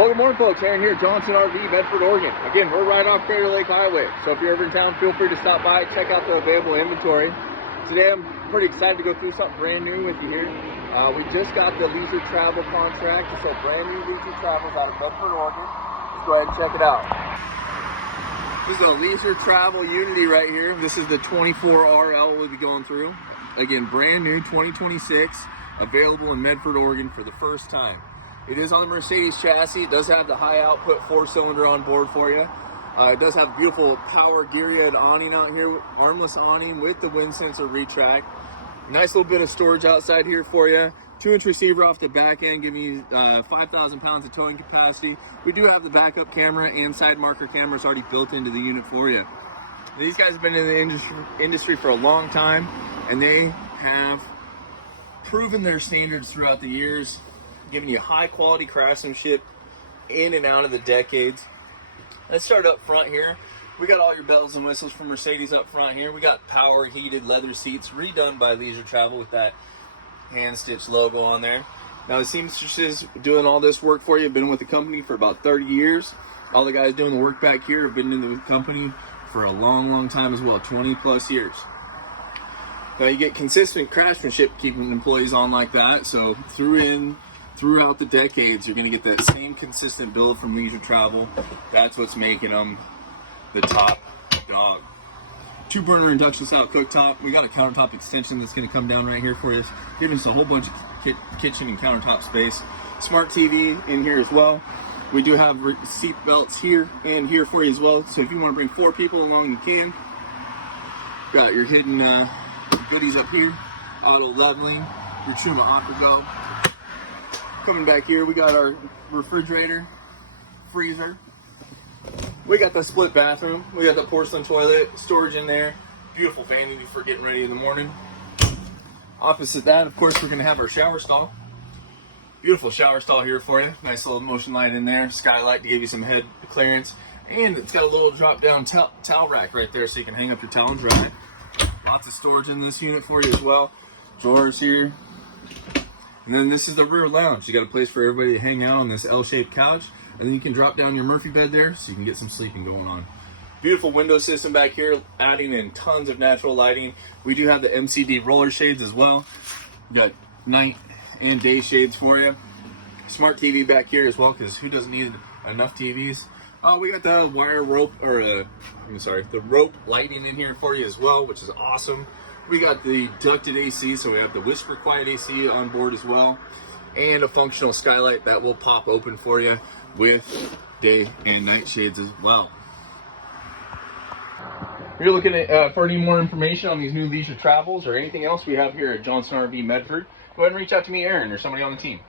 Well, good morning, folks. Aaron here, Johnson RV, Medford, Oregon. Again, we're right off Crater Lake Highway. So if you're ever in town, feel free to stop by, check out the available inventory. Today, I'm pretty excited to go through something brand new with you here. We just got the leisure travel contract to sell brand new leisure travels out of Medford, Oregon. Let's go ahead and check it out. This is a leisure travel Unity right here. This is the 24RL we'll be going through. Again, brand new 2026, available in Medford, Oregon for the first time. It is on the Mercedes chassis. It does have the high output 4-cylinder on board for you. It does have beautiful power gear awning out here, armless awning with the wind sensor retract. Nice little bit of storage outside here for you. 2-inch receiver off the back end, giving you 5,000 pounds of towing capacity. We do have the backup camera and side marker cameras already built into the unit for you. These guys have been in the industry for a long time, and they have proven their standards throughout the years, giving you high quality craftsmanship in and out of the decades. Let's start up front here. We got all your bells and whistles from Mercedes up front here. We got power heated leather seats redone by Leisure Travel with that hand stitched logo on there. Now the seamstresses doing all this work for you have been with the company for about 30 years. All the guys doing the work back here have been in the company for a long time as well, 20 plus years. Now you get consistent craftsmanship keeping employees on like that, so throughout the decades, you're going to get that same consistent build from Leisure Travel. That's what's making them the top dog. 2-burner induction style cooktop. We got a countertop extension that's going to come down right here for you, giving us a whole bunch of kitchen and countertop space. Smart TV in here as well. We do have seat belts here and here for you as well. So if you want to bring 4 people along, you can. Got your hidden goodies up here. Auto leveling. Your Truma AquaGo. Coming back here, we got our refrigerator, freezer. We got the split bathroom. We got the porcelain toilet, storage in there. Beautiful vanity for getting ready in the morning. Opposite that, of course, we're going to have our shower stall. Beautiful shower stall here for you. Nice little motion light in there. Skylight to give you some head clearance. And it's got a little drop down towel rack right there so you can hang up your towel and dry it. Lots of storage in this unit for you as well. Drawers here. And then this is the rear lounge. You got a place for everybody to hang out on this L-shaped couch. And then you can drop down your Murphy bed there so you can get some sleeping going on. Beautiful window system back here, adding in tons of natural lighting. We do have the MCD roller shades as well. We got night and day shades for you. Smart TV back here as well, because who doesn't need enough TVs? We got the the rope lighting in here for you as well, which is awesome. We got the ducted AC, so we have the Whisper Quiet AC on board as well, and a functional skylight that will pop open for you with day and night shades as well. If you're looking at for any more information on these new leisure travels or anything else we have here at Johnson RV Medford, go ahead and reach out to me, Aaron, or somebody on the team.